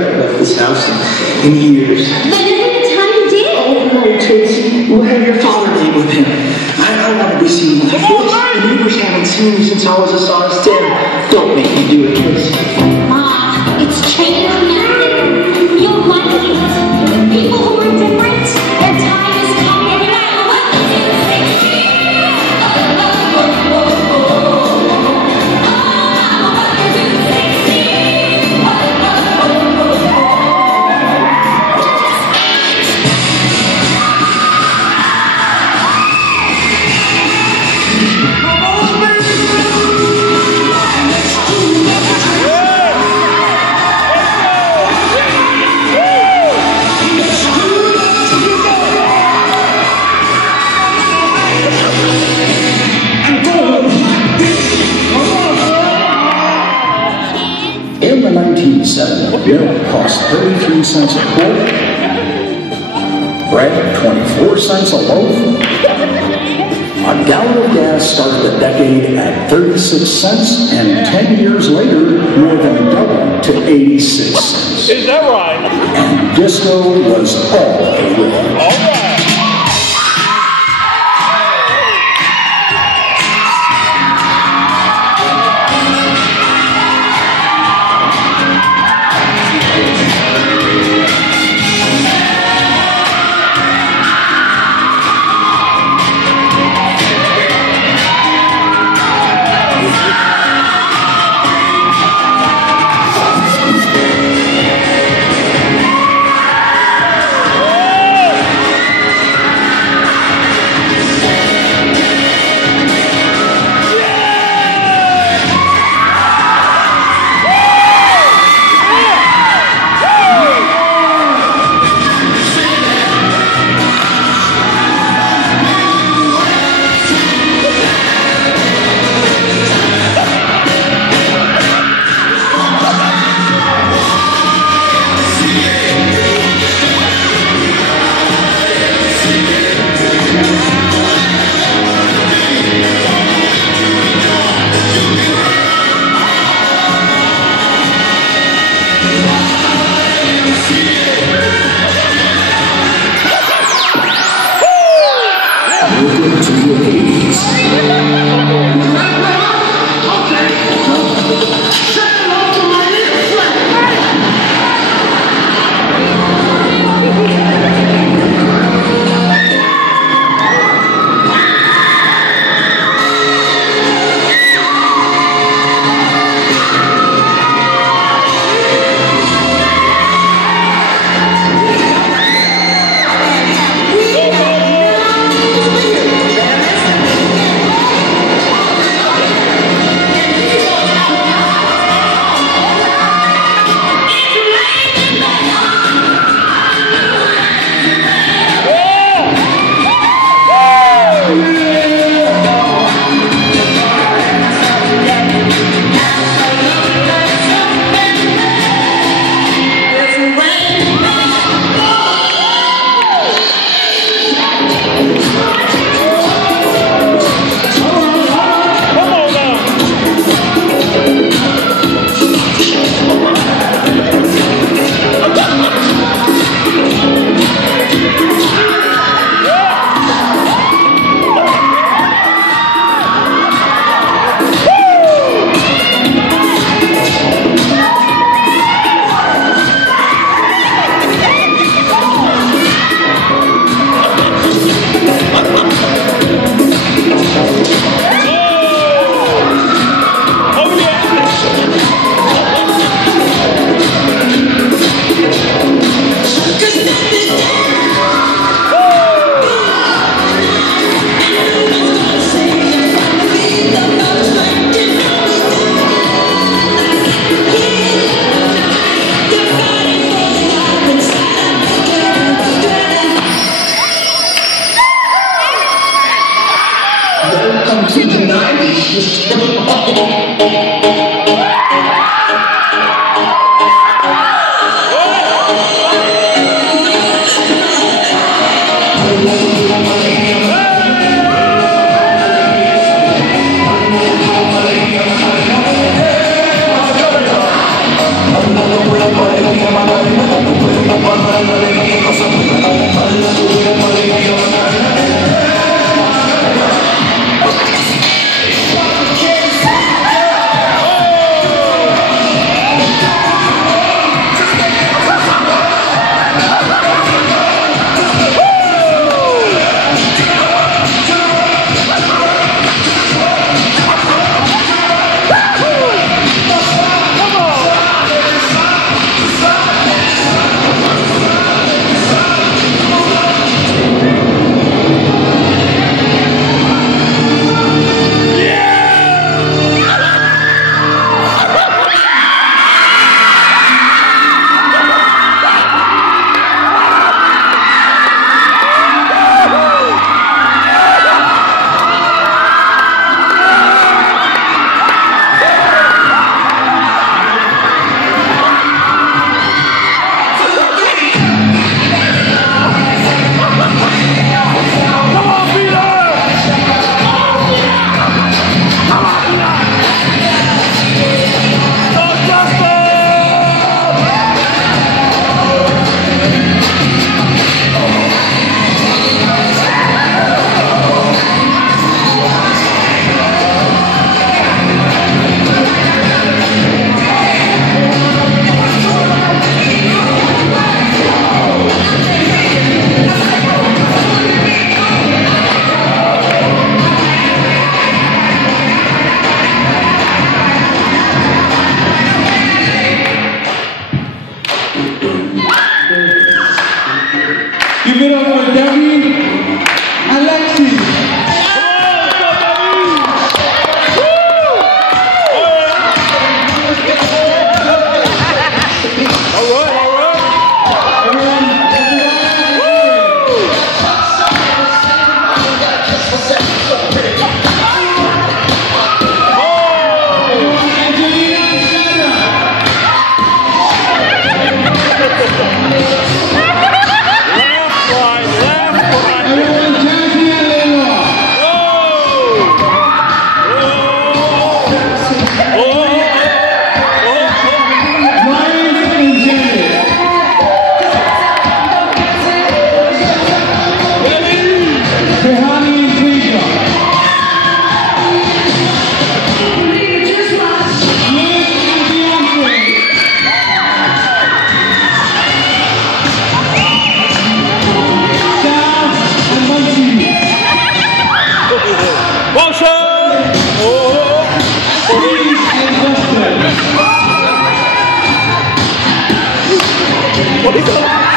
haven't left this house in years. But isn't it time you did? Oh, no, Tracy. We'll have your father meet with him. I want to be seen like this. The neighbors haven't seen me since I was as size 10. Don't make me do it, Tracy. Mom, it's changed nothing. You'll like it. People who are different, their time is coming. No matter what In the 1970s, milk cost 33 cents a quart, bread 24 cents a loaf. A gallon of gas started the decade at 36 cents, and 10 years later, more than doubled to 86 cents. Is that right? And disco was all the rage. All right. Welcome to the 80s. Welcome to the 90s. I'm What is it?